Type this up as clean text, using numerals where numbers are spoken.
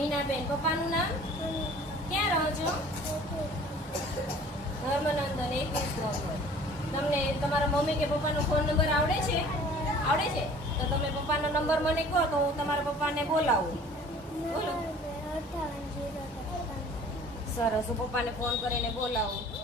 મીનાબેન. પપ્પાનું નામ? ક્યાં રહો છો? ધર્મનંદન 21 નંબર. તમને તમારા મમ્મી કે પપ્પાનો ફોન નંબર આવડે છે? આવડે છે? તો તમે પપ્પાનો નંબર મને કહો તો હું તમારા પપ્પાને બોલાવું. બોલો. સરસ, હું પપ્પાને ફોન કરીને બોલાવું.